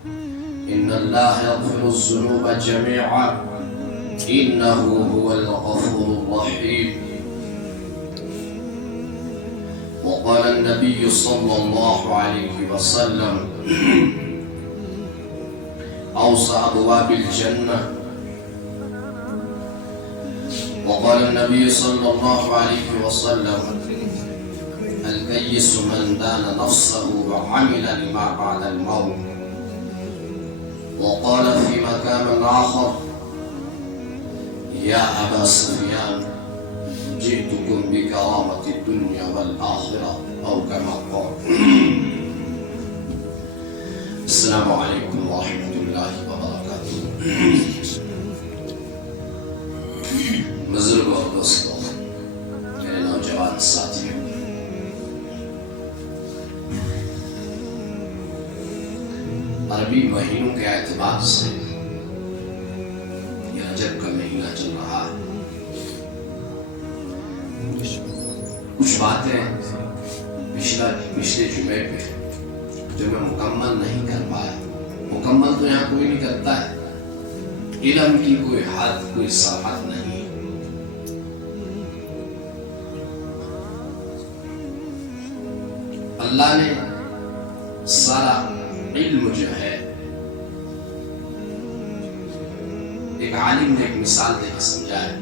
إن الله يغفر الذنوب جميعا إنه هو الغفور الرحيم. وقال النبي صلى الله عليه وسلم أوسع أبواب الجنة. وقال النبي صلى الله عليه وسلم الكيس من دان نفسه وعمل لما بعد الموت. وقال في مكان آخر يا أبا سفيان جئتكم بكرامة الدنيا والآخرة أو كما قال. السلام عليكم ورحمة الله وبركاته. بزرگوں اور دوستوں، میرے نوجوان ساتھیوں، عربی مہینوں کے اعتبار سے یہ رجب کا مہینہ چل رہا ہے. کچھ باتیں پچھلے جمعے پہ جو میں مکمل نہیں کر پایا. مکمل تو یہاں کوئی نہیں کرتا ہے. علم کی کوئی حد، کوئی ساحت نہیں. اللہ نے سارا علم جو ہے، ایک عالم نے ایک مثال دے کے سمجھایا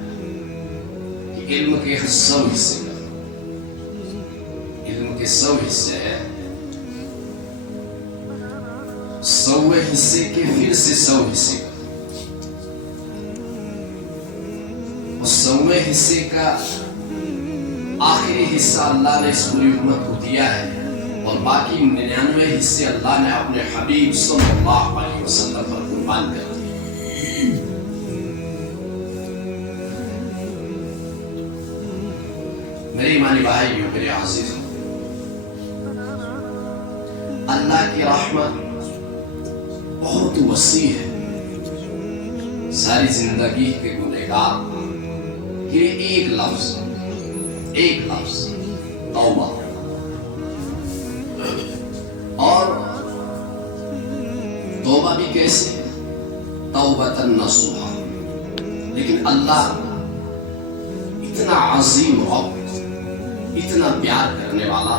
کہ علم کے 100 حصے کا، علم کے 100 حصے ہیں، 100 حصے کے پھر سے 100 حصے کا، اس 100 حصے کا آخری حصہ اللہ نے اس پوری امت کو دیا ہے، اور باقی 99 حصے اللہ نے اپنے حبیب صلی اللہ علیہ وسلم پر قربان کر دیے. میرے ایمانی بھائیوں، میرے عزیزوں، اللہ کی رحمت بہت وسیع ہے. ساری زندگی کے گنہگار کے ایک لفظ توبہ، اور توبہ بھی کیسے؟ توبۃ نصوحا. لیکن اللہ اتنا عظیم رب، اتنا پیار کرنے والا،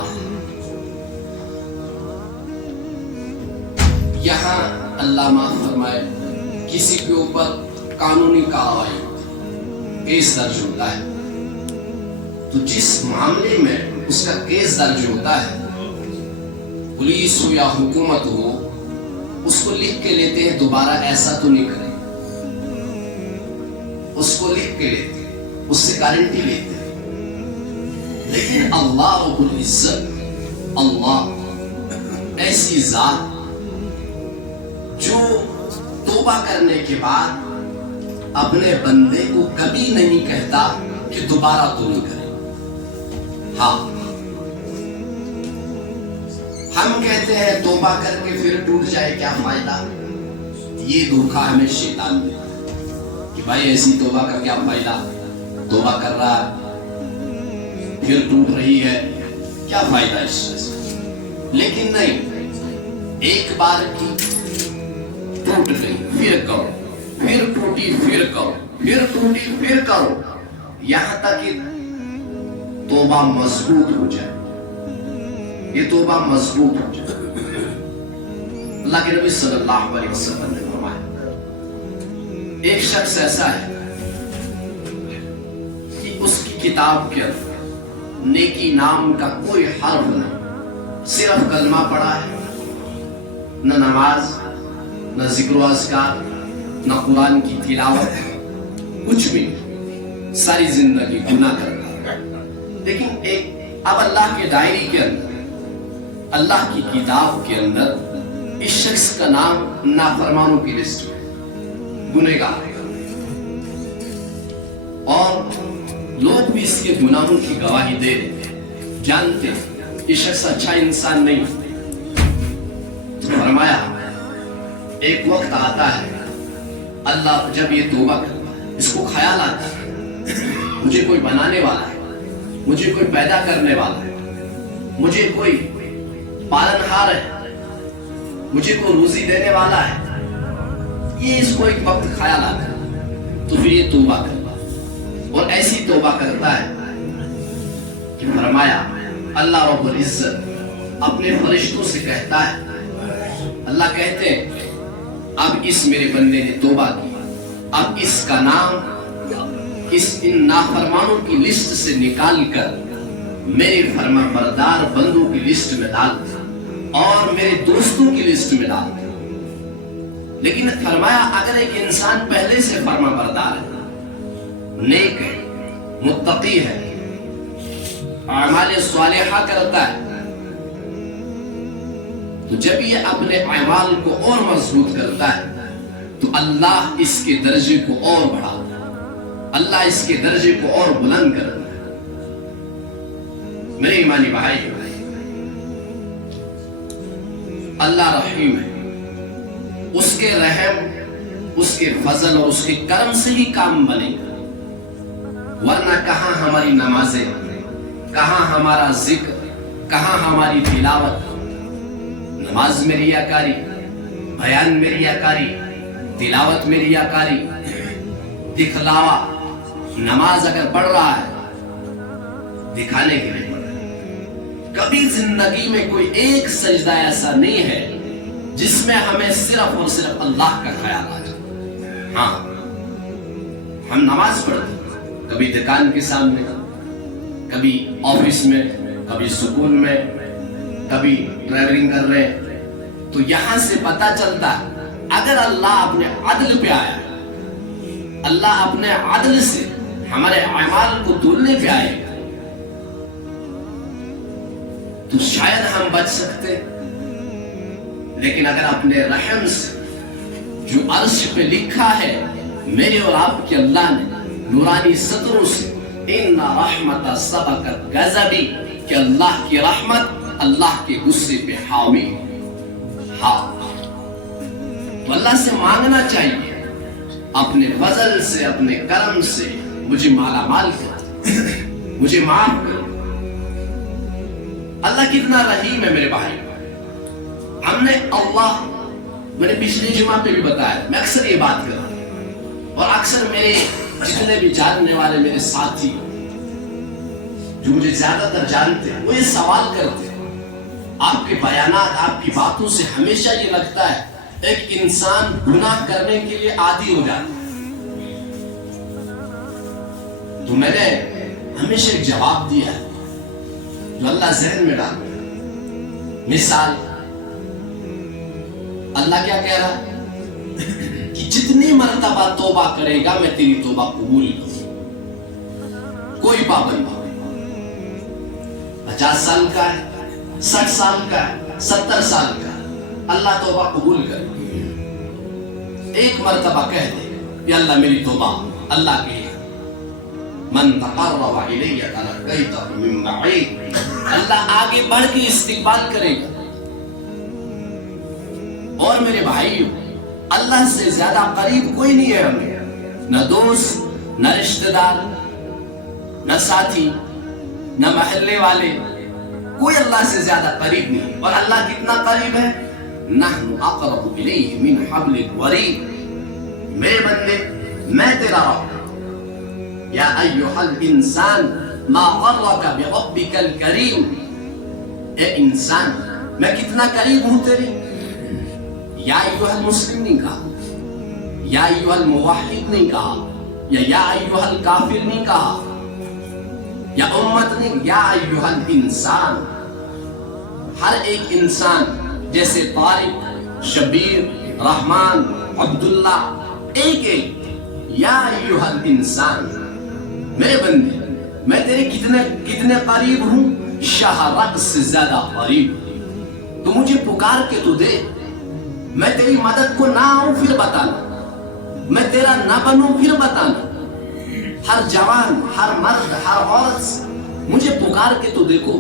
یہاں اللہ معاف فرمائے کسی کے اوپر قانونی کارروائی کیس درج ہوتا ہے، تو جس معاملے میں اس کا کیس درج ہوتا ہے، پولیس ہو یا حکومت ہو، اس کو لکھ کے لیتے ہیں دوبارہ ایسا تو نہیں کریں. اس کو لکھ کے لیتے ہیں، اس سے گارنٹی لیتے ہیں. لیکن اللہ رب العزت، اللہ ایسی ذات جو توبہ کرنے کے بعد اپنے بندے کو کبھی نہیں کہتا کہ دوبارہ تو نہیں کرے. ہاں، ہم کہتے ہیں توبہ کر کے پھر ٹوٹ جائے کیا فائدہ. یہ دھوکہ ہمیں شیطان دے کہ بھائی ایسی توبہ کا کیا فائدہ، توبہ کر رہا ہے پھر ٹوٹ رہی ہے، کیا فائدہ اس سے. لیکن نہیں، ایک بار کی ٹوٹ گئی پھر کرو، پھر ٹوٹی پھر کرو، پھر ٹوٹی پھر کرو، یہاں تک کہ توبہ مضبوط ہو جائے. یہ توبہ مضبوط ہو جائے. اللہ کے نبی صلی اللہ علیہ وسلم نے فرمایا ایک شخص ایسا ہے کہ اس کی کتاب کے اندر نیکی نام کا کوئی حرف نہیں، صرف کلمہ پڑھا ہے، نہ نماز، نہ ذکر و اذکار، نہ قرآن کی تلاوت، کچھ بھی. ساری زندگی گناہ کرتا ہے. لیکن اب اللہ کے ڈائری کے اندر، اللہ کی کتاب کے اندر اس شخص کا نام نافرمانوں کی لسٹ میں، گنہگار ہے، اور لوگ بھی اس کے گناہوں کی گواہی دے جانتے ہیں یہ شخص اچھا انسان نہیں. فرمایا ایک وقت آتا ہے اللہ جب یہ توبہ کرتا ہے، اس کو خیال آتا ہے مجھے کوئی بنانے والا ہے، مجھے کوئی پیدا کرنے والا ہے، مجھے کوئی پالنہار ہے، مجھے کو روزی دینے والا ہے، یہ اس کو ایک وقت خیال آتا ہے تو پھر یہ توبہ کرتا ہے، اور ایسی توبہ کرتا ہے کہ فرمایا اللہ رب العزت اپنے فرشتوں سے کہتا ہے، اللہ کہتے ہیں اب اس میرے بندے نے توبہ کی، اب اس کا نام ان نافرمانوں کی لسٹ سے نکال کر میرے فرما بردار بندوں کی لسٹ میں ڈال دے اور میرے دوستوں کی لسٹ میں ڈال دے۔ لیکن فرمایا اگر ایک انسان پہلے سے فرما بردار ہے، نیک ہے، متقی ہے، اعمال صالحہ کرتا ہے، تو جب یہ اپنے اعمال کو اور مضبوط کرتا ہے تو اللہ اس کے درجے کو اور بڑھاتا ہے، اللہ اس کے درجے کو اور بلند کرتا ہے۔ میرے ایمانی بھائی، اللہ رحیم ہے، اس کے رحم، اس کے فضل اور اس کے کرم سے ہی کام بنے گا، ورنہ کہاں ہماری نمازیں، کہاں ہمارا ذکر، کہاں ہماری تلاوت۔ نماز میں ریاکاری، بیان میں ریاکاری، تلاوت میں ریاکاری، دکھلاوا۔ نماز اگر پڑھ رہا ہے دکھانے کے لیے پڑھ رہا ہے۔ کبھی زندگی میں کوئی ایک سجدہ ایسا نہیں ہے جس میں ہمیں صرف اور صرف اللہ کا خیال آ جائے۔ ہاں، ہم نماز پڑھتے ہیں، کبھی دکان کے سامنے، کبھی آفس میں، کبھی سکول میں، کبھی ڈرائیونگ کر رہے ہیں، تو یہاں سے پتا چلتا ہے اگر اللہ اپنے عدل پہ آیا، اللہ اپنے عدل سے ہمارے اعمال کو تولنے پہ آئے تو شاید ہم بچ سکتے، لیکن اگر اپنے رحم سے جو عرش پہ لکھا ہے میرے اور آپ کے اللہ نے نورانی سطروں سے، ان رحمت سبقت غضبی، کہ اللہ کی رحمت اللہ کے غصے پہ حاوی۔ ہاں، تو اللہ سے مانگنا چاہیے اپنے فضل سے، اپنے کرم سے مجھے مالا مال کر، مجھے معاف کر۔ اللہ کتنا رحیم ہے میرے بھائی۔ ہم نے اللہ، میں نے پچھلے جمعہ پہ بھی بتایا، میں اکثر یہ بات کر رہا ہوں، اور اکثر میرے جتنے بھی جاننے والے میرے ساتھی جو مجھے زیادہ تر جانتے ہیں وہ یہ سوال کرتے ہیں، آپ کے بیانات، آپ کی باتوں سے ہمیشہ یہ لگتا ہے ایک انسان گناہ کرنے کے لیے عادی ہو جاتا ہے۔ تو میں نے ہمیشہ ایک جواب دیا ہے جو اللہ ذہن میں ڈالتا ہے۔ مثال، اللہ کیا کہہ رہا ہے کہ جتنی مرتبہ توبہ کرے گا میں تیری توبہ قبول کروں، کوئی پابندی، 50 سال کا ہے، 60 سال کا ہے، 70 سال کا ہے، اللہ توبہ قبول کرے۔ ایک مرتبہ کہہ دے کہ اللہ میری توبہ، اللہ کے من تقرب الی تلقیتہ من بعید، اللہ آگے بڑھ کے استقبال کرے گا۔ اور میرے بھائیو، اللہ سے زیادہ قریب کوئی نہیں ہے ہمیں، نہ دوست، نہ رشتہ دار، نہ ساتھی، نہ محلے والے، کوئی اللہ سے زیادہ قریب نہیں۔ اور اللہ کتنا قریب ہے؟ نحن اقرب الیہ من حبل الورید۔ میرے بندے، میں تیرا رب، یا ایھا الانسان ما غرک بربک الکریم، اے انسان میں کتنا قریب ہوں تیرے۔ یا ایھا المسلم نہیں کہا، یا ایھا الموحد نہیں کہا، یا ایھا الکافر نہیں کہا، یا امت نہیں، یا ایھا الانسان۔ ہر ایک انسان، جیسے طارق، شبیر، رحمان، عبداللہ، ایک ایک، یا ایھا الانسان، میرے بندے میں تیرے کتنے قریب ہوں، شہرک سے زیادہ قریب۔ تو مجھے پکار کے تو دے، میں تیری مدد کو نہ آؤں پھر بتانا، میں تیرا نہ بنوں پھر بتانا۔ ہر جوان، ہر مرد، ہر عورت سے مجھے پکار کے تو دیکھو،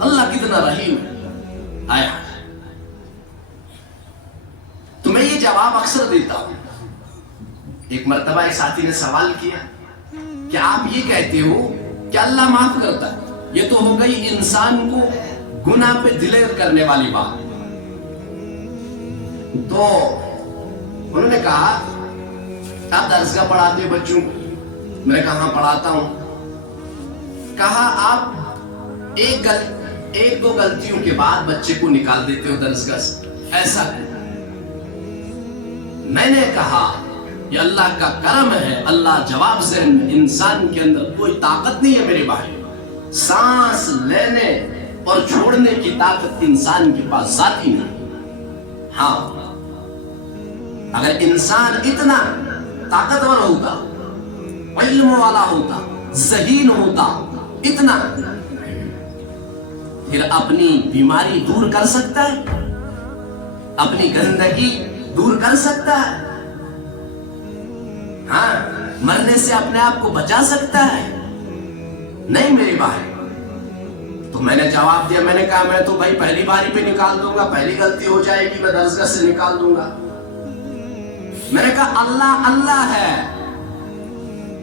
اللہ کتنا رحیم ہے۔ آیا تو میں یہ جواب اکثر دیتا ہوں۔ ایک مرتبہ ایک ساتھی نے سوال کیا کہ آپ یہ کہتے ہو کہ اللہ معاف کرتا ہے، یہ تو ہو گئی انسان کو گناہ پہ دلیر کرنے والی بات، تو انہوں نے کہا آپ درسگاہ پڑھاتے ہو بچوں کو؟ میں نے کہا ہاں پڑھاتا ہوں. کہا آپ ایک دو غلطیوں کے بعد بچے کو نکال دیتے ہو درسگاہ سے، ایسا کیوں؟ میں نے کہا یہ اللہ کا کرم ہے. اللہ جواب ذہن میں، انسان کے اندر کوئی طاقت نہیں ہے میرے بھائی. سانس لینے اور چھوڑنے کی طاقت انسان کے پاس ذاتی نہیں. ہاں اگر انسان اتنا طاقتور ہوتا، علم والا ہوتا، ذہین ہوتا، اتنا، پھر اپنی بیماری دور کر سکتا ہے، اپنی گندگی دور کر سکتا ہے، ہاں مرنے سے اپنے آپ کو بچا سکتا ہے؟ نہیں میرے بھائی. تو میں نے جواب دیا، میں نے کہا میں تو بھائی پہلی باری پہ نکال دوں گا، پہلی غلطی ہو جائے گی میں درسگاہ سے نکال دوں گا. میں نے کہا اللہ اللہ ہے،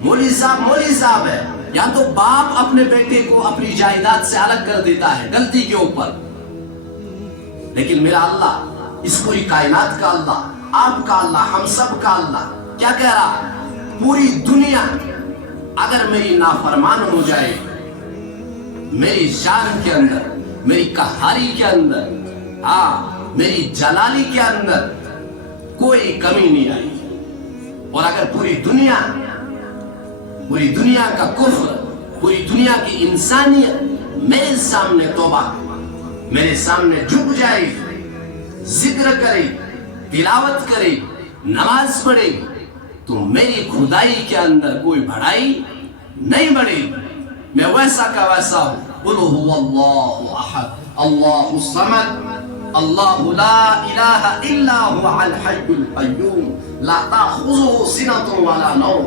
مولوی صاحب ہے. یا تو باپ اپنے بیٹے کو اپنی جائیداد سے الگ کر دیتا ہے غلطی کے اوپر، لیکن میرا اللہ، اس پوری کائنات کا اللہ، آپ کا اللہ، ہم سب کا اللہ کیا کہہ رہا؟ پوری دنیا اگر میری نافرمان ہو جائے، میری شان کے اندر، میری قہاری کے اندر، ہاں میری جلالی کے اندر کوئی کمی نہیں آئی. اور اگر پوری دنیا کا کفر، پوری دنیا کی انسانیت میرے سامنے توبہ، میرے سامنے جھک جائے، ذکر کرے، تلاوت کرے، نماز پڑھے، تو میری خدائی کے اندر کوئی بڑائی نہیں بڑھے. میں ویسا کا ویسا ہوں. قل هو اللہ احد اللہ الصمد اللہ لا الہ الا هو الحی القیوم لا تأخذه سنة ولا نوم.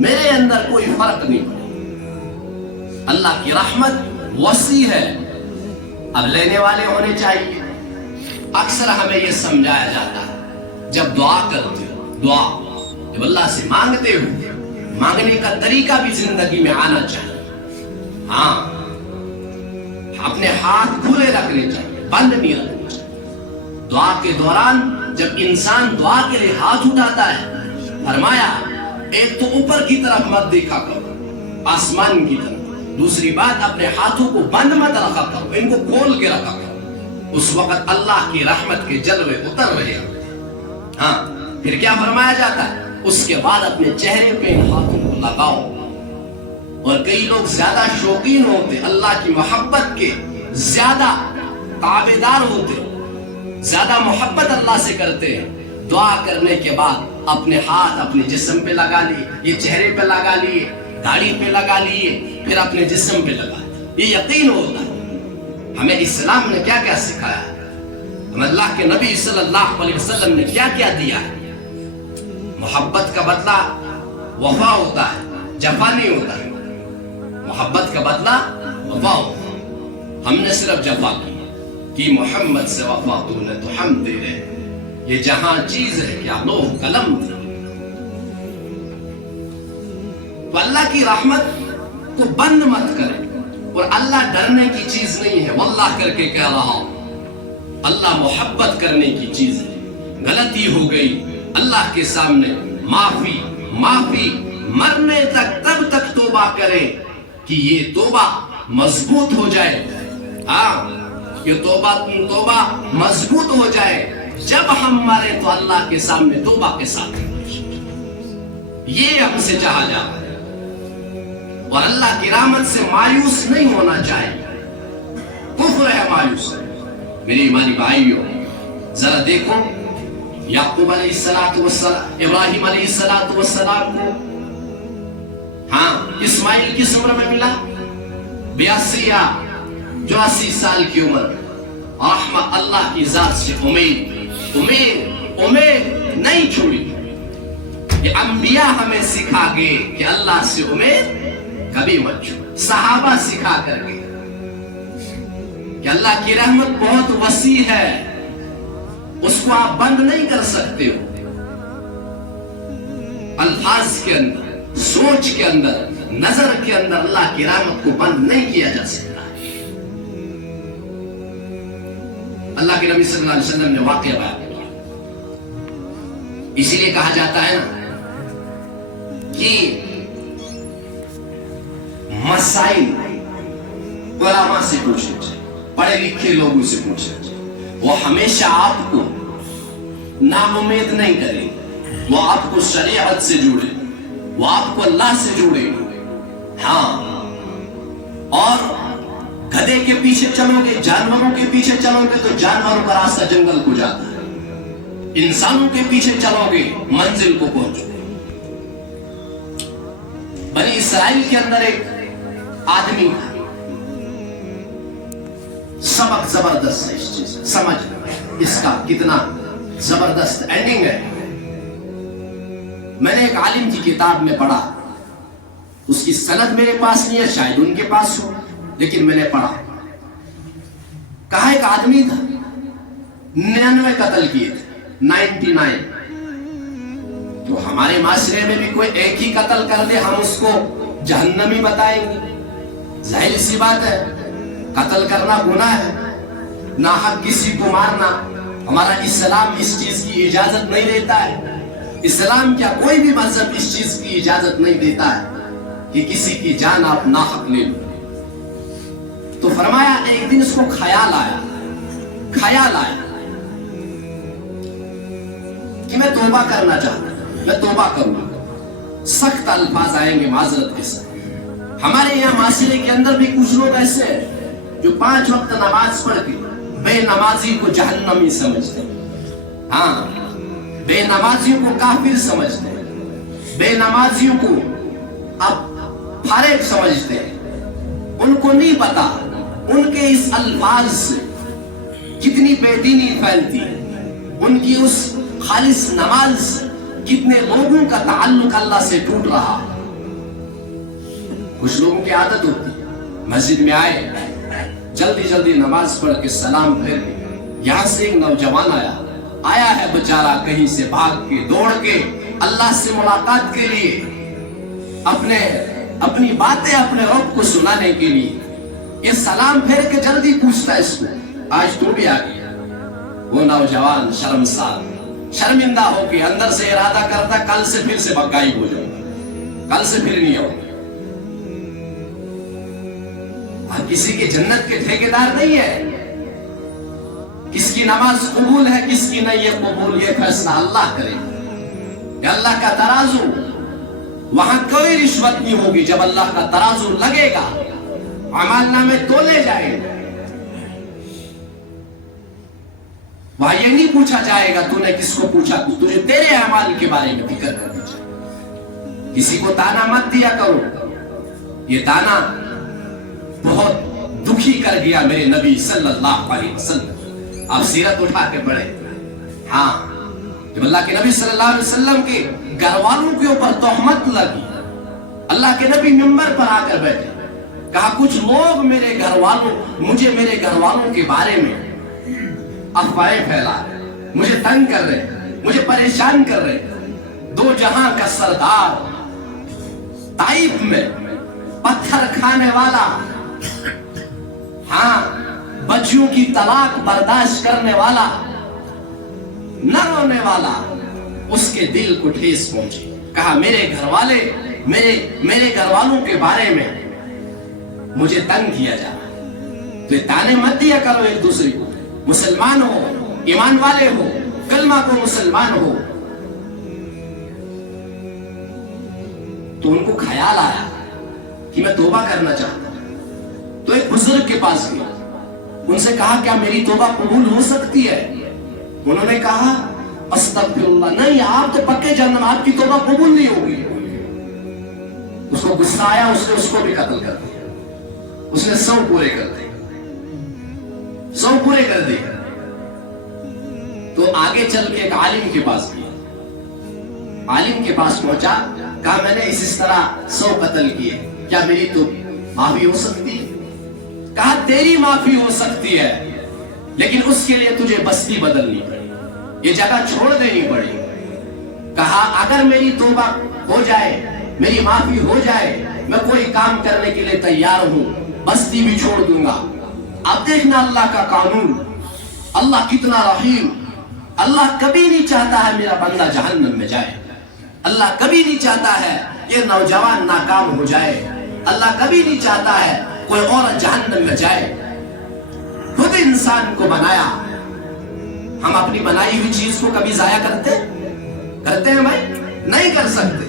میرے اندر کوئی فرق نہیں پڑے. اللہ کی رحمت وسیع ہے. اب لینے والے ہونے چاہیے. اکثر ہمیں یہ سمجھایا جاتا ہے جب دعا کرتے ہو، دعا جب اللہ سے مانگتے ہو، مانگنے کا طریقہ بھی زندگی میں آنا چاہیے. ہاں اپنے ہاتھ کھلے رکھنے چاہیے، بند نہیں رکھنے چاہیے. دعا کے دوران جب انسان دعا کے لیے ہاتھ اٹھاتا ہے، فرمایا ایک تو اوپر کی طرف مت دیکھا کرو، آسمان کی طرف. دوسری بات، اپنے ہاتھوں کو بند مت رکھا کرو، ان کو کھول کے رکھا کرو. اس وقت اللہ کی رحمت کے جلوے اتر رہے ہیں. ہاں پھر کیا فرمایا جاتا ہے؟ اس کے بعد اپنے چہرے پہ ہاتھوں کو لگاؤ. اور کئی لوگ زیادہ شوقین ہوتے، اللہ کی محبت کے زیادہ تابعدار ہوتے، زیادہ محبت اللہ سے کرتے ہیں. دعا کرنے کے بعد اپنے ہاتھ اپنے جسم پہ لگا لیے، یہ چہرے پہ لگا لیے، داڑھی پہ لگا لیے، پھر اپنے جسم پہ لگا لیے. یہ یقین ہوتا ہے. ہمیں اسلام نے کیا کیا سکھایا ہے، ہمیں اللہ کے نبی صلی اللہ علیہ وسلم نے کیا کیا دیا ہے. محبت کا بدلہ وفا ہوتا ہے، جفا نہیں ہوتا ہے. محبت کا بدلہ وفا ہوتا ہے. ہم نے صرف جفا کی محمد سے وفا تو نے تو ہم تیرے، یہ جہاں چیز ہے کیا لوح قلم تھی. تو اللہ کی رحمت کو بند مت کرے. اور اللہ ڈرنے کی چیز نہیں ہے، واللہ کر کے کہہ رہا ہوں، اللہ محبت کرنے کی چیز ہے. غلطی ہو گئی، اللہ کے سامنے معافی معافی، مرنے تک تب تک توبہ کرے کہ یہ توبہ مضبوط ہو جائے. ہاں یہ توبہ مضبوط ہو جائے. جب ہم مرے تو اللہ کے سامنے توبہ کے ساتھ، یہ ہم سے چاہا جا رہا ہے. اور اللہ کی رحمت سے مایوس نہیں ہونا چاہیے. کفر ہے مایوس. میرے ایمانی بھائیوں، ذرا دیکھو یعقوب علیہ السلام، ابراہیم علیہ السلام کو ہاں اسماعیل کس عمر میں ملا؟ 82 یا 84 سال کی عمر. رحمت اللہ کی ذات سے امید نہیں چھوڑی. یہ انبیاء ہمیں سکھا گئے کہ اللہ سے امید کبھی مت چھوڑو. صحابہ سکھا کر گئے کہ اللہ کی رحمت بہت وسیع ہے، اس کو آپ بند نہیں کر سکتے ہو. الفاظ کے اندر، سوچ کے اندر، نظر کے اندر اللہ کی رحمت کو بند نہیں کیا جا سکتا. اللہ کے نبی صلی اللہ علیہ وسلم نے واقعہ بیان اسی لیے کہا جاتا ہے نا کہ مسائل علماء سے پوچھیں، پڑھے لکھے لوگوں سے پوچھیں، وہ ہمیشہ آپ کو نا امید نہیں کریں، وہ آپ کو شریعت سے جوڑے، وہ آپ کو اللہ سے جوڑے. ہاں، اور گدھے کے پیچھے چلو گے، جانوروں کے پیچھے چلو گے تو جانوروں کا راستہ جنگل کو جاتا ہے. انسانوں کے پیچھے چلو گے منزل کو پہنچو. بنی اسرائیل کے اندر ایک آدمی تھا، سبق زبردست ہے اس چیز، سمجھ اس کا کتنا زبردست اینڈنگ ہے. میں نے ایک عالم کی کتاب میں پڑھا، اس کی سند میرے پاس نہیں ہے، شاید ان کے پاس ہو، لیکن میں نے پڑھا. کہا ایک آدمی تھا 99 قتل کیے تھے، 99. تو ہمارے معاشرے میں بھی کوئی ایک ہی قتل کر دے ہم اس کو جہنمی بتائیں گے؟ ظاہر سی بات ہے، قتل کرنا گناہ ہے، ناحق کسی کو مارنا. ہمارا اسلام اس چیز کی اجازت نہیں دیتا ہے. اسلام کیا کوئی بھی مذہب اس چیز کی اجازت نہیں دیتا ہے کہ کسی کی جان آپ ناحق لے لو. تو فرمایا ایک دن اس کو خیال آیا کہ میں توبہ کرنا چاہتا ہوں، میں توبہ کروں گا. سخت الفاظ آئیں گے معذرت کے ساتھ. ہمارے یہاں معاشرے کے اندر بھی کچھ لوگ ایسے ہیں جو 5 وقت نماز پڑھ کے بے نمازی کو جہنمی سمجھتے ہیں. ہاں، بے نمازیوں کو کافر سمجھتے ہیں، بے نمازیوں کو اب فارغ سمجھتے ہیں. ان کو نہیں پتا ان کے اس الفاظ سے کتنی بے دینی پھیلتی ہے، ان کی اس خالص نماز سے کتنے لوگوں کا تعلق اللہ سے ٹوٹ رہا. کچھ لوگوں کی عادت ہوتی ہے مسجد میں آئے، جلدی جلدی نماز پڑھ کے سلام پھیر کے، یہاں سے ایک نوجوان آیا ہے بیچارہ کہیں سے بھاگ کے دوڑ کے اللہ سے ملاقات کے لیے، اپنی باتیں اپنے رب کو سنانے کے لیے. یہ سلام پھیر کے جلدی پوچھتا ہے اس کو، آج تو بھی آ گیا. وہ نوجوان شرمندہ ہو کے اندر سے ارادہ کرتا کل سے پھر سے غائب ہو جاؤ، کل سے پھر نہیں آؤ. آپ کسی کے جنت کے ٹھیکیدار نہیں ہے، کس کی نماز قبول ہے کس کی نہیں ہے قبول، یہ فیصلہ اللہ کرے. یہ اللہ کا ترازو، وہاں کوئی رشوت نہیں ہوگی. جب اللہ کا ترازو لگے گا، اعمال نامے تولے جائیں گے، وہاں یہ نہیں پوچھا جائے گا تو نے کس کو پوچھا، تجھے تیرے اعمال کے بارے میں فکر کرنی چاہیے. کسی کو تانا مت دیا کرو. یہ تانا بہت دکھی کر گیا میرے نبی صلی اللہ علیہ وسلم. آپ سیرت اٹھا کے پڑھے. ہاں، جب اللہ کے نبی صلی اللہ علیہ وسلم کے گھر والوں کے اوپر تہمت لگی، اللہ کے نبی منبر پر آ کر بیٹھے، کہا کچھ لوگ مجھے میرے گھر والوں کے بارے میں افواہیں پھیلا رہے، مجھے تنگ کر رہے، مجھے پریشان کر رہے. 2 جہاں کا سردار، طائف میں پتھر کھانے والا، ہاں، بچیوں کی طلاق برداشت کرنے والا، نہ رونے والا، اس کے دل کو ٹھیس پہنچی. کہا میرے گھر والوں کے بارے میں مجھے تنگ کیا جا رہا ہے. تو یہ تانے مت دیا کرو ایک دوسرے کو. مسلمان ہو، ایمان والے ہو، کلمہ کو مسلمان ہو. تو ان کو خیال آیا کہ میں توبہ کرنا چاہتا ہوں. تو ایک بزرگ کے پاس گیا، ان سے کہا کیا میری توبہ قبول ہو سکتی ہے؟ انہوں نے کہا استغفر اللہ، نہیں آپ تو پکے جہنم، آپ کی توبہ قبول نہیں ہوگی. اس کو غصہ آیا، اس نے اس کو بھی قتل کر دیا. اس نے 100 پورے کر دیے، 100 پورے کر دیے. تو آگے چل کے ایک عالم کے پاس گیا. عالم کے پاس پہنچا، کہا میں نے اس طرح 100 قتل کیے، کیا میری تو معافی ہو سکتی ہے؟ کہا تیری معافی ہو سکتی ہے، لیکن اس کے لیے تجھے بستی بدلنی پڑی، یہ جگہ چھوڑ دینی پڑی. کہا اگر میری توبہ ہو جائے، میری معافی ہو جائے، میں کوئی کام کرنے کے لیے تیار ہوں، بستی بھی چھوڑ دوں گا. اب دیکھنا اللہ کا قانون، اللہ کتنا رحیم، اللہ کبھی نہیں چاہتا ہے میرا بندہ جہنم میں جائے. اللہ کبھی نہیں چاہتا ہے یہ نوجوان ناکام ہو جائے. اللہ کبھی نہیں چاہتا ہے کوئی عورت جہنم میں جائے. خود انسان کو بنایا. ہم اپنی بنائی ہوئی چیز کو کبھی ضائع کرتے ہیں بھائی؟ نہیں کر سکتے.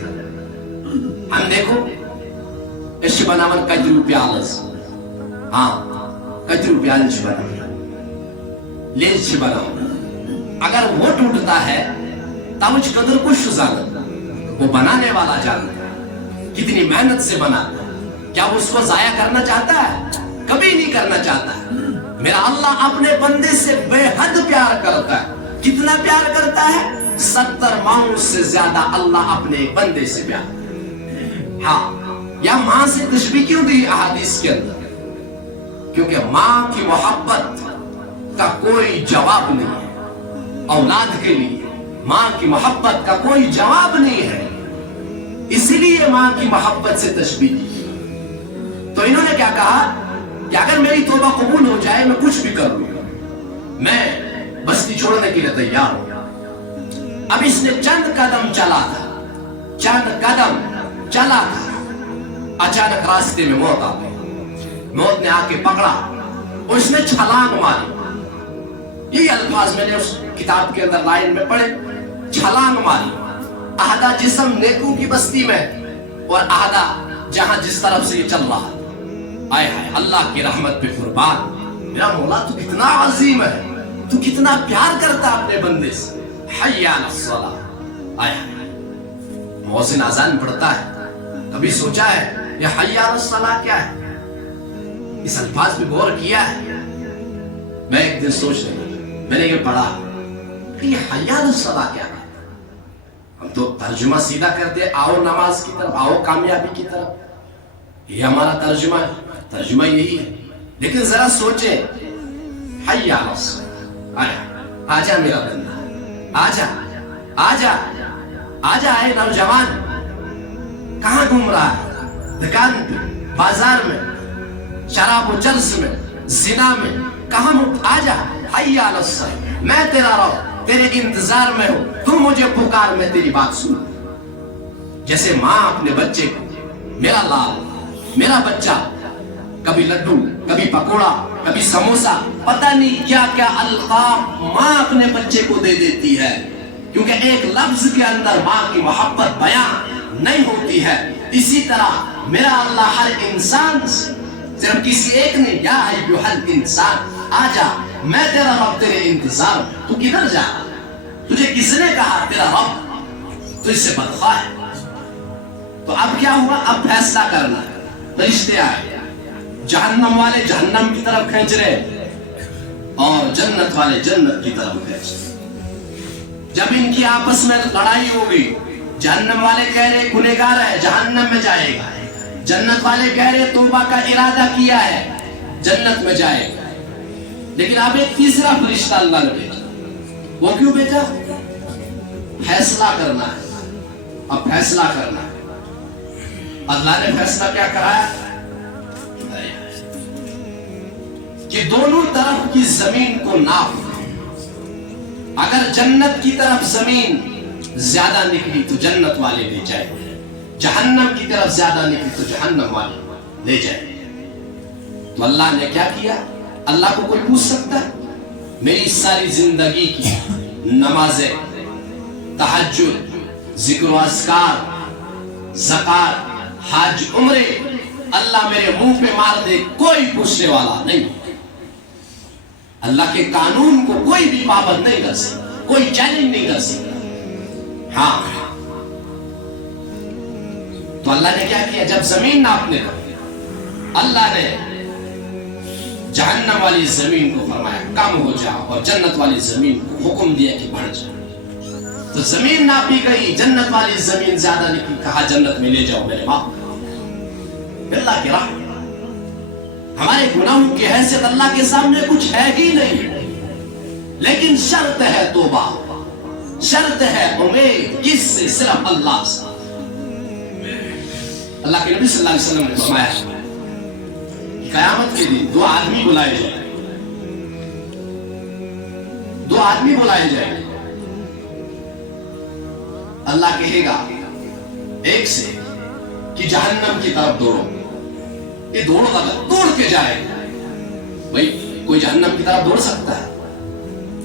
ہم دیکھو اس بناون کترو پیالس، ہاں کترو پیال بنا لیز بناون. اگر وہ ٹوٹتا ہے تب اس قدر کچھ زیادہ وہ بنانے والا جانتا ہے کتنی محنت سے بناتا ہے. کیا وہ اس کو ضائع کرنا چاہتا ہے؟ کبھی نہیں کرنا چاہتا ہے. میرا اللہ اپنے بندے سے بے حد پیار کرتا ہے. کتنا پیار کرتا ہے؟ 70 ماؤں سے زیادہ اللہ اپنے بندے سے پیار. ہاں، یا ماں سے تشبیہ کیوں دی احادیث کے اندر؟ کیونکہ ماں کی محبت کا کوئی جواب نہیں ہے. اولاد کے لیے ماں کی محبت کا کوئی جواب نہیں ہے، اسی لیے ماں کی محبت سے تشبیہ دی. تو انہوں نے کیا کہا کہ اگر میری توبہ قبول ہو جائے میں کچھ بھی کر لوں گا، میں بستی چھوڑنے کے لیے تیار ہوں. اب اس نے چند قدم چلا تھا، اچانک راستے میں موت آ گئی. موت نے آ کے پکڑا، اس نے چھلانگ ماری. یہ الفاظ میں نے اس کتاب کے اندر لائن میں پڑھے، چھلانگ ماری. آدھا جسم نیکو کی بستی میں اور آدھا جہاں جس طرف سے یہ چل رہا. آئے ہائے، اللہ کی رحمت پہ قربان. میرا مولا تو کتنا عظیم ہے، تو کتنا پیار کرتا اپنے بندے سے. حی علی الصلاۃ. آئے ہائے، مؤذن اذان پڑھتا ہے، کبھی سوچا ہے یہ حی علی الصلاۃ کیا ہے؟ اس الفاظ پہ غور کیا ہے؟ میں ایک دن سوچ رہا ہوں، میں نے یہ پڑھا کہ یہ حی علی الصلاۃ کیا ہے؟ ہم تو ترجمہ سیدھا کرتے آؤ نماز کی طرف، آؤ کامیابی کی طرف. یہ ہمارا ترجمہ ہے، ترجمہ یہی ہے. لیکن ذرا سوچیں، حی علی الصلاۃ، آجا میرا بندہ، آجا اے نوجوان. کہاں گھوم رہا ہے؟ دکان پہ، بازار میں، شراب و جلس میں، زنا میں، کہاں آجا. حی علی الصلاۃ، میں تیرا رب، تیرے انتظار میں ہوں، تم مجھے پکار، میں تیری بات سن. جیسے ماں اپنے بچے کو، میرا لال، میرا بچہ، کبھی لڈو، کبھی پکوڑا، کبھی سموسا، پتہ نہیں کیا کیا القاب ماں اپنے بچے کو دے دیتی ہے، کیونکہ ایک لفظ کے اندر ماں کی محبت بیان نہیں ہوتی ہے. اسی طرح میرا اللہ ہر انسان سے، صرف کسی ایک نے، یا ایھا الانسان، آجا، میں تیرا رب، تیرے انتظار. تو کدھر جا رہا؟ تجھے کس نے کہا تیرا رب تجھ سے بدخواہ ہے؟ تو اب کیا ہوا؟ اب فیصلہ کرنا ہے. فرشتے آئے، جہنم والے جہنم کی طرف کھینچ رہے اور جنت والے جنت کی طرف کھینچ رہے. جب ان کی آپس میں لڑائی ہوگی، جہنم والے کہہ رہے گنہگار ہے، جہنم میں جائے گا. جنت والے کہہ رہے توبہ کا ارادہ کیا ہے، جنت میں جائے گا. لیکن اب ایک تیسرا فرشتہ اللہ نے بھیجا. وہ کیوں بھیجا؟ فیصلہ کرنا ہے. اب فیصلہ کرنا ہے. اللہ نے فیصلہ کیا کرایا کہ دونوں طرف کی زمین کو ناپ. اگر جنت کی طرف زمین زیادہ نکلی تو جنت والے لے جائے، جہنم کی طرف زیادہ نکلی تو جہنم والے لے جائے. تو اللہ نے کیا کیا؟ اللہ کو کوئی پوچھ سکتا ہے؟ میری ساری زندگی کی نمازیں، تہجد، ذکر و اذکار، زکات، حج، عمرے، اللہ میرے منہ پہ مار دے، کوئی پوچھنے والا نہیں. اللہ کے قانون کو کوئی بھی پابند نہیں کر سکتا، کوئی چیلنج نہیں کر سکتا. ہاں، تو اللہ نے کیا کیا؟ جب زمین ناپنے لگی، اللہ نے جہنم والی زمین کو فرمایا کم ہو جا، اور جنت والی زمین کو حکم دیا کہ بڑھ جا. تو زمین ناپی گئی، جنت والی زمین زیادہ نکلی، کہا جنت میں لے جاؤ میرے باپ. اللہ کی راہ، ہمارے گناہوں کی حیثیت اللہ کے سامنے کچھ ہے ہی نہیں. لیکن شرط ہے توبہ، شرط ہے امید. کس سے؟ صرف اللہ سے. اللہ کے نبی صلی اللہ علیہ وسلم نے فرمایا قیامت کے دن دو آدمی بلائے جائیں گے. اللہ کہے گا ایک سے کہ جہنم کی طرف دوڑو، یہ دوڑ لگا، دوڑ کے جائے گا. بھائی کوئی جہنم کی طرف دوڑ سکتا ہے؟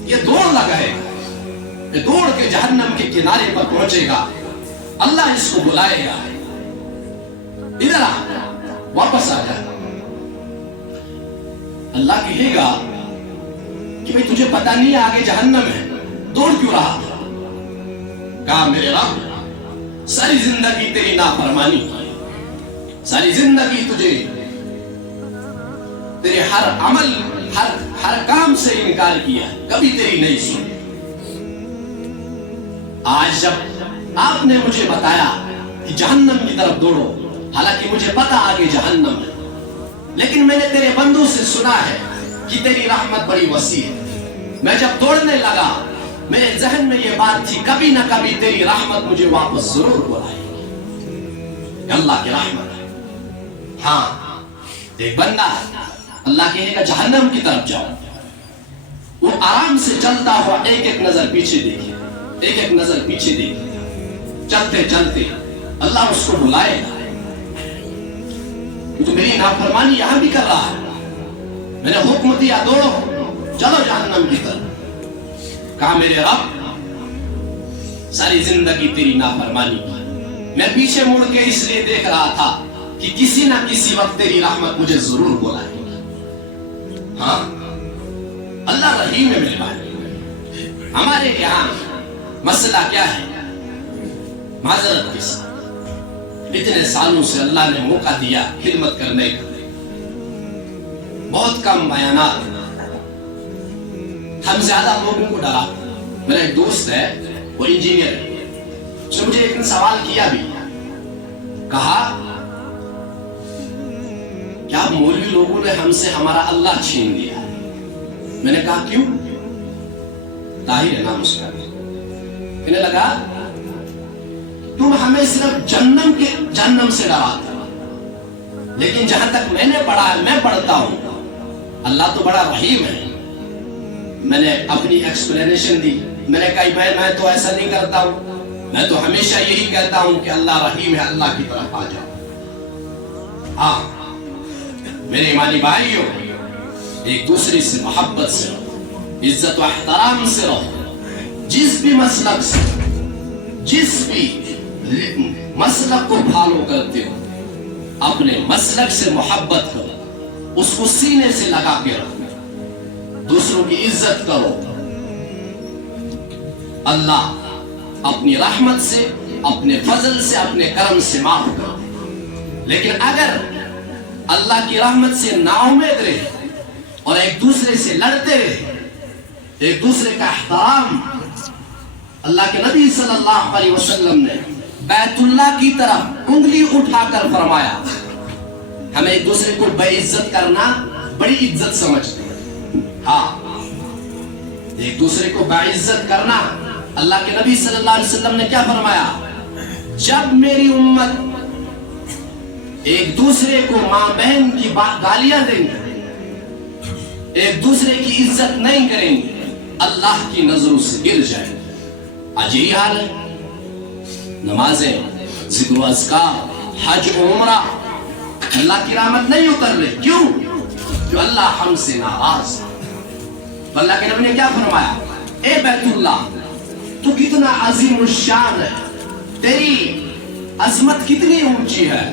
یہ دوڑ لگائے گا، یہ دوڑ کے جہنم کے کنارے پر پہنچے گا. اللہ اس کو بلائے گا، ادھر آ، واپس آ جائے. اللہ کہے گا کہ بھئی تجھے پتہ نہیں آگے جہنم ہے، دوڑ کیوں رہا؟ کہا میرے رب ساری زندگی تیری نافرمانی کی، ساری زندگی تجھے تیرے ہر عمل ہر کام سے انکار کیا، کبھی تیری نہیں سنی. آج جب آپ نے مجھے بتایا کہ جہنم کی طرف دوڑو، حالانکہ مجھے پتہ آگے جہنم ہے، لیکن میں نے تیرے بندوں سے سنا ہے کہ تیری رحمت بڑی وسیع ہے. میں جب دوڑنے لگا میرے ذہن میں یہ بات تھی کبھی نہ کبھی تیری رحمت مجھے واپس ضرور بلائے گی. اللہ کی رحمت ہے. ہاں ایک بندہ اللہ کہے گا جہنم کی طرف جاؤ، وہ آرام سے چلتا ہوا ایک ایک نظر پیچھے دیکھے، ایک ایک نظر پیچھے دیکھے، چلتے چلتے اللہ اس کو بلائے گا. تو میری نافرمانی یہاں بھی کر رہا ہے، میں نے حکم دیا دوڑو چلو جہنم کی طرف. کہا میرے رب ساری زندگی تیری نافرمانی کی، میں پیچھے مڑ کے اس لیے دیکھ رہا تھا کہ کسی نہ کسی وقت تیری رحمت مجھے ضرور بلائے گی. ہاں اللہ رحیم ہے میرے بھائی. ہمارے یہاں مسئلہ کیا ہے؟ معذرت کے ساتھ اتنے سالوں سے اللہ نے موقع دیا خدمت کرنے کا، بہت کم بیانات، ہم زیادہ لوگوں کو ڈرا. میرا ایک دوست ہے وہ انجینئر ہے، اس نے مجھے ایک سوال کیا بھی، کہا کیا مولوی لوگوں نے ہم سے ہمارا اللہ چھین لیا؟ میں نے کہا کیوں؟ طاہر ہے نام اس کا. کہنے لگا تم ہمیں صرف جہنم سے ڈراتے، لیکن جہاں تک میں نے پڑھا ہے، میں پڑھتا ہوں، اللہ تو بڑا رحیم ہے. میں نے اپنی ایکسپلینیشن دی، میں نے کہا میں تو ایسا نہیں کرتا ہوں، میں تو ہمیشہ یہی کہتا ہوں کہ اللہ رحیم ہے، اللہ کی طرف آ جاؤ. ہاں میرے ایمانی بھائیوں، ایک دوسرے سے محبت سے رہو، عزت و احترام سے رہو. جس بھی مسلک سے، جس بھی مسلک کو فالو کرتے ہو، اپنے مسلک سے محبت کرو، اس کو سینے سے لگا کے رکھو، دوسروں کی عزت کرو. اللہ اپنی رحمت سے، اپنے فضل سے، اپنے کرم سے معاف کرو. لیکن اگر اللہ کی رحمت سے نا امید رہے اور ایک دوسرے سے لڑتے رہے، ایک دوسرے کا احترام، اللہ کے نبی صلی اللہ علیہ وسلم نے بیت اللہ کی طرف انگلی اٹھا کر فرمایا ہمیں ایک دوسرے کو بے عزت کرنا بڑی عزت سمجھتے ہیں. ہاں ایک دوسرے کو بے عزت کرنا، اللہ کے نبی صلی اللہ علیہ وسلم نے کیا فرمایا؟ جب میری امت ایک دوسرے کو ماں بہن کی گالیاں دیں گے، ایک دوسرے کی عزت نہیں کریں گے، اللہ کی نظروں سے گر جائیں گے. آج یہی حال ہے. نمازیں، ذکر و اذکار، حج و عمرہ، اللہ کی رحمت نہیں اتر رہی. کیوں؟ جو اللہ ہم سے ناراض ہے. اللہ کے نبی نے کیا فرمایا؟ اے بیت اللہ تو کتنا عظیم الشان ہے، تیری عظمت کتنی اونچی ہے،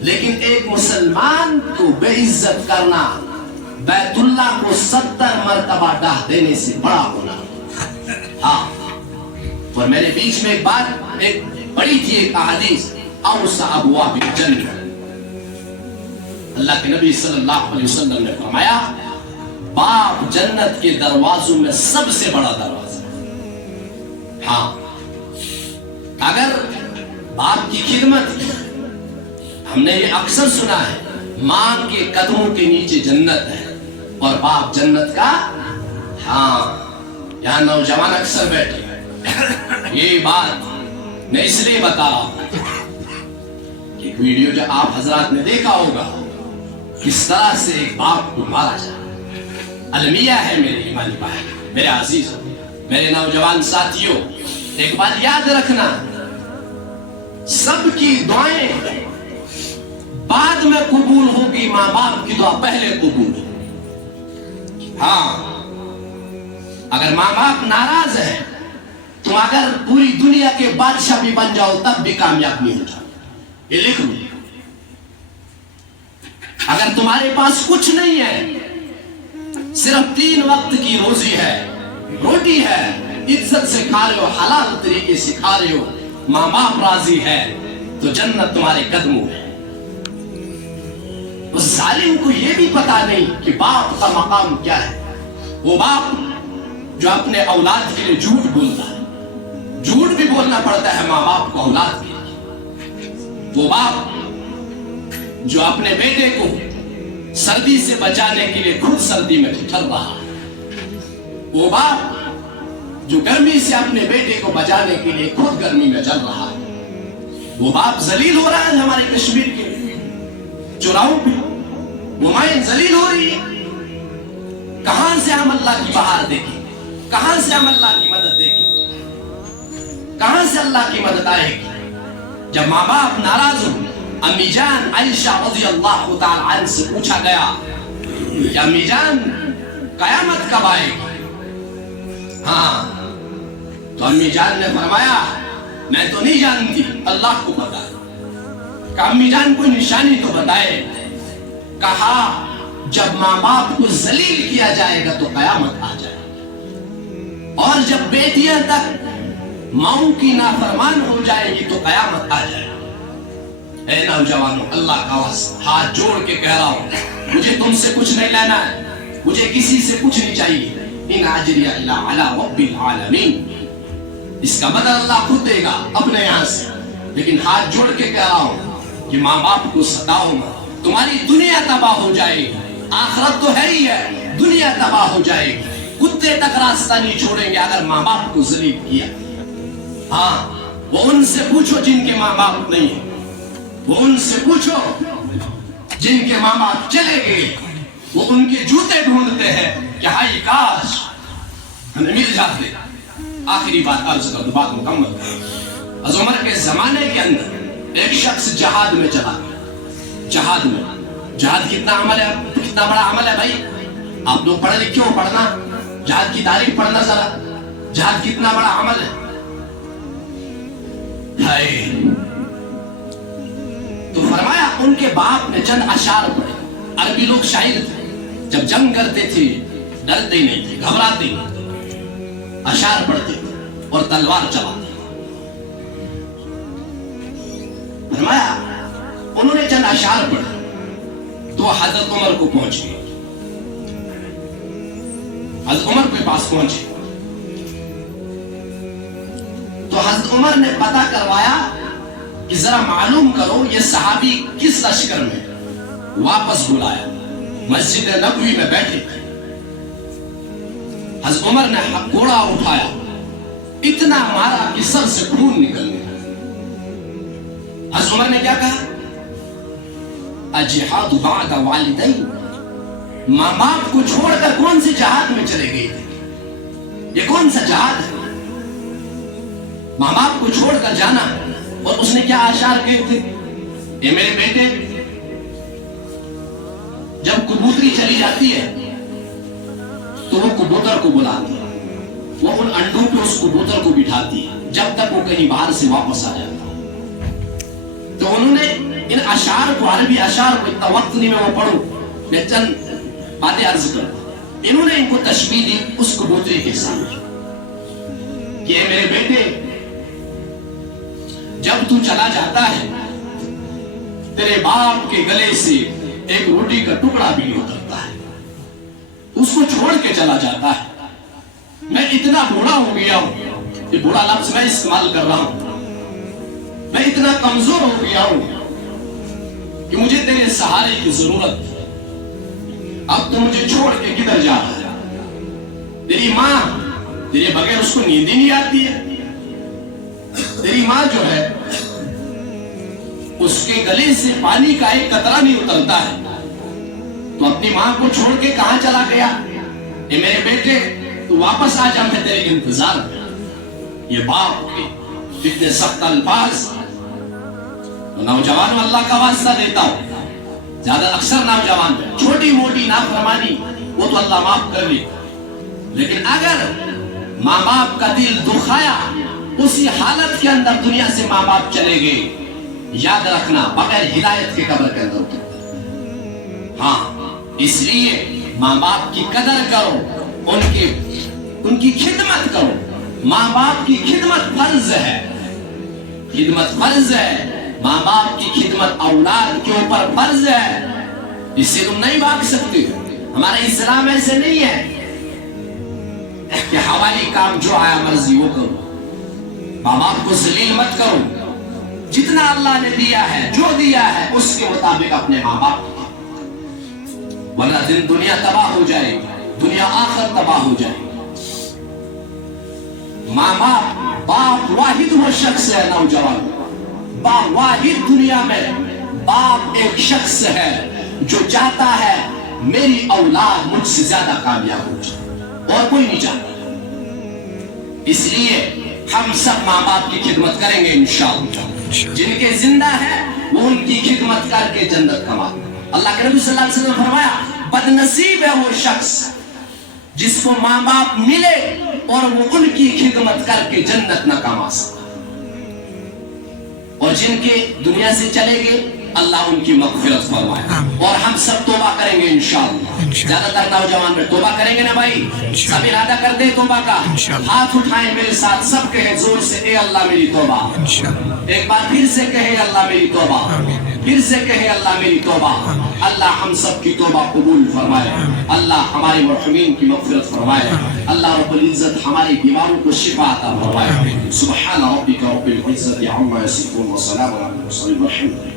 لیکن ایک مسلمان کو بے عزت کرنا بیت اللہ کو 70 مرتبہ ڈاہ دینے سے بڑا ہونا. ہاں اور میرے بیچ میں ایک بڑی تھی ایک احادیث، اوسع ابواب الجنہ. اللہ کے نبی صلی اللہ علیہ وسلم نے فرمایا باپ جنت کے دروازوں میں سب سے بڑا دروازہ. ہاں اگر باپ کی خدمت کی، ہم نے یہ اکثر سنا ہے ماں کے قدموں کے نیچے جنت ہے اور باپ جنت کا. ہاں یہاں نوجوان اکثر بیٹھے ہیں، یہ بات میں اس لیے بتا رہا ہوں کہ ویڈیو جو آپ حضرات نے دیکھا ہوگا کس طرح سے ایک باپ کو مارا جائے. المیہ ہے میرے ایمانی بھائی، میرے عزیزوں، میرے نوجوان ساتھیوں، ایک بات یاد رکھنا سب کی دعائیں بعد میں قبول ہوگی، ماں باپ کی دعا پہلے قبول ہوگی۔ ہاں، اگر ماں باپ ناراض ہے تو اگر پوری دنیا کے بادشاہ بھی بن جاؤ تب بھی کامیاب نہیں ہو جاؤ، یہ لکھ لو۔ اگر تمہارے پاس کچھ نہیں ہے، صرف 3 وقت کی روزی ہے، روٹی ہے، عزت سے کھا رہے ہو، حلال طریقے سے کھا رہے ہو، ماں باپ راضی ہے، تو جنت تمہارے قدموں ہے۔ اس ظالم کو یہ بھی پتا نہیں کہ باپ کا مقام کیا ہے۔ وہ باپ جو اپنے اولاد کے لیے جھوٹ بولتا ہے، جھوٹ بھی بولنا پڑتا ہے ماں باپ کو اولاد کے لیے۔ وہ باپ جو اپنے بیٹے کو سردی سے بچانے کے لیے خود سردی میں ٹھٹر رہا ہے، وہ باپ جو گرمی سے اپنے بیٹے کو بچانے کے لیے خود گرمی میں جل رہا ہے، وہ باپ ذلیل ہو رہا ہے ہمارے کشمیر کے چوراہوں پہ، ممائن ذلیل ہو رہی ہے۔ کہاں سے ہم اللہ کی بہار دیکھیں، کہاں سے ہم اللہ کی مدد دیکھیں، کہاں سے اللہ کی مدد آئے گی؟ جب ماں باپ ناراض ہو، امی جان عائشہ رضی اللہ تعالی عنہ سے پوچھا گیا کہ امی جان قیامت کب آئے گی؟ ہاں، تو امی جان نے فرمایا میں تو نہیں جانتی، اللہ کو پتا ہے۔ کہ امی جان کوئی نشانی تو بتائے۔ کہا جب ماں باپ کو ذلیل کیا جائے گا تو قیامت آ جائے گی، اور جب بیٹیاں تک ماؤں کی نافرمان ہو جائے گی تو قیامت آ جائے گی۔ اے نوجوانوں، اللہ کا واسطہ ہاتھ جوڑ کے کہہ رہا ہوں، مجھے تم سے کچھ نہیں لینا ہے، مجھے کسی سے کچھ نہیں چاہیے۔ ان اجریہ الا علی رب العالمین، اس کا بدل اللہ خود دے گا اپنے یہاں سے۔ لیکن ہاتھ جوڑ کے کہہ رہا ہوں کہ ماں باپ کو ستاؤ مت، تمہاری دنیا تباہ ہو جائے گی۔ آخرت تو ہے ہی ہے، دنیا تباہ ہو جائے گی۔ کتے تک راستہ نہیں چھوڑیں گے اگر ماں باپ کو ذلیل کیا۔ ہاں، وہ ان سے پوچھو جن کے ماں باپ نہیں ہیں، وہ ان سے پوچھو جن کے ماں باپ چلے گئے، وہ ان کے جوتے ڈھونڈتے ہیں کہ ہائی کاش ہمیں مل جاتے۔ آخری بات عرض کر دو، بات مکمل کر۔ حضرت عمر کے زمانے کے اندر ایک شخص جہاد میں چلا گیا۔ جہاد میں، جہاد کتنا عمل ہے، کتنا بڑا عمل ہے بھائی؟ آپ لوگ پڑھے لکھے ہو، پڑھنا جہاد کی تاریخ پڑھنا ذرا، جہاد کتنا بڑا عمل ہے۔ تو فرمایا ان کے باپ نے چند اشعار پڑھے۔ عربی لوگ شاعر تھے، جب جنگ کرتے تھے ڈرتے نہیں تھے، گھبراتے نہیں تھے، اشعار پڑھتے تھے اور تلوار چلاتے تھے۔ فرمایا انہوں نے چند اشعار پڑھے تو حضرت عمر کو پہنچ گئے، حضرت عمر کے پاس پہنچے تو حضرت عمر نے پتہ کروایا کہ ذرا معلوم کرو یہ صحابی کس لشکر میں۔ واپس بلایا، مسجد نبوی میں بیٹھے تھے۔ حضرت عمر نے گھوڑا اٹھایا، اتنا مارا کہ سر سے خون نکل گیا۔ حضرت عمر نے کیا کہا؟ الجہاد بعد والدین، ماں باپ کو چھوڑ کر کون سے جہاد میں چلے گئے تھے؟ یہ کون سا جہاد ہے؟ ماں باپ کو چھوڑ کر جانا۔ اور اس نے کیا اشعار کہے تھے؟ اے میرے بیٹے، جب کبوتری چلی جاتی ہے تو وہ کبوتر کو بلاتی ہے، وہ ان انڈوں پہ اس کبوتر کو بٹھاتی ہے جب تک وہ کہیں باہر سے واپس آ جاتا ہے۔ تو انہوں نے ان اشعار کو، عربی اشعار کو، اتنا وقت نہیں میں وہ پڑھوں، میں چند باتیں عرض کروں۔ انہوں نے ان کو تشبیہ دی اس کبوتری کے ساتھ کہ اے میرے بیٹے، جب تو چلا جاتا ہے تیرے باپ کے گلے سے ایک روٹی کا ٹکڑا بھی نہیں اترتا ہے، اس کو چھوڑ کے چلا جاتا ہے۔ میں اتنا بوڑھا ہو گیا ہوں، یہ بوڑھا لفظ میں استعمال کر رہا ہوں، میں اتنا کمزور ہو گیا ہوں کہ مجھے تیرے سہارے کی ضرورت ہے۔ اب تو مجھے چھوڑ کے کدھر جا رہا ہے؟ تیری ماں، تیرے بغیر اس کو نیند ہی نہیں آتی ہے۔ تیری ماں جو ہے اس کے گلے سے پانی کا ایک قطرہ نہیں اترتا ہے، تو اپنی ماں کو چھوڑ کے کہاں چلا گیا؟ اے میرے بیٹے، تو واپس آ جا، میں تیرے انتظار میں۔ یہ باپ کے اتنے سخت الفاظ نوجوانوں اللہ کا واسطہ دیتا ہوں، زیادہ اکثر نوجوان چھوٹی موٹی نافرمانی وہ تو اللہ معاف کر لے، لیکن اگر ماں باپ کا دل دکھایا اسی حالت کے اندر دنیا سے ماں باپ چلے گئے، یاد رکھنا بغیر ہدایت کے قبر کے اندر اترتے۔ ہاں اس لیے ماں باپ کی قدر کرو، ان کی خدمت کرو۔ ماں باپ کی خدمت فرض ہے، خدمت فرض ہے، ماں باپ کی خدمت اولاد کے اوپر فرض ہے، اس سے تم نہیں بھاگ سکتے۔ ہمارا اسلام ایسے نہیں ہے کہ حوالی کام جو آیا مرضی وہ کرو، ماں باپ کو ذلیل مت کرو، جتنا اللہ نے دیا ہے جو دیا ہے اس کے مطابق اپنے ماں باپ کو، ورنہ دنیا تباہ ہو جائے گی، دنیا آخر تباہ ہو جائے گی۔ ماں باپ واحد وہ شخص ہے، نوجوان باپ واحد دنیا میں باپ ایک شخص ہے جو چاہتا ہے میری اولاد مجھ سے زیادہ کامیاب ہو جائے، اور کوئی نہیں چاہتا۔ اس لیے ہم سب ماں باپ کی خدمت کریں گے انشاءاللہ، جن کے زندہ ہے وہ ان کی خدمت کر کے جنت کمائے۔ اللہ کے نبی صلی اللہ علیہ وسلم نے فرمایا بد نصیب ہے وہ شخص جس کو ماں باپ ملے اور وہ ان کی خدمت کر کے جنت نہ کما سکتا، اور جن کے دنیا سے چلے گئے اللہ ان کی مغفرت فرمائے۔ اور ہم سب توبہ کریں گے انشاءاللہ، زیادہ تر نوجوان میں توبہ کریں گے نا بھائی، سب ارادہ کر دیں توبہ کا، ہاتھ اٹھائیں میرے ساتھ، سب کہیں زور سے اے اللہ میری توبہ، ایک بار پھر سے کہے اللہ میری توبہ، پھر سے کہے اللہ میری توبہ۔ اللہ ہم سب کی توبہ قبول فرمائے، اللہ ہمارے مرحومین کی مغفرت فرمائے، اللہ رب العزت ہماری بیماروں کو شفا عطا فرمائے۔ سبحان ربک رب العزت عما یصفون وسلام علی المرسلین والحمد للہ۔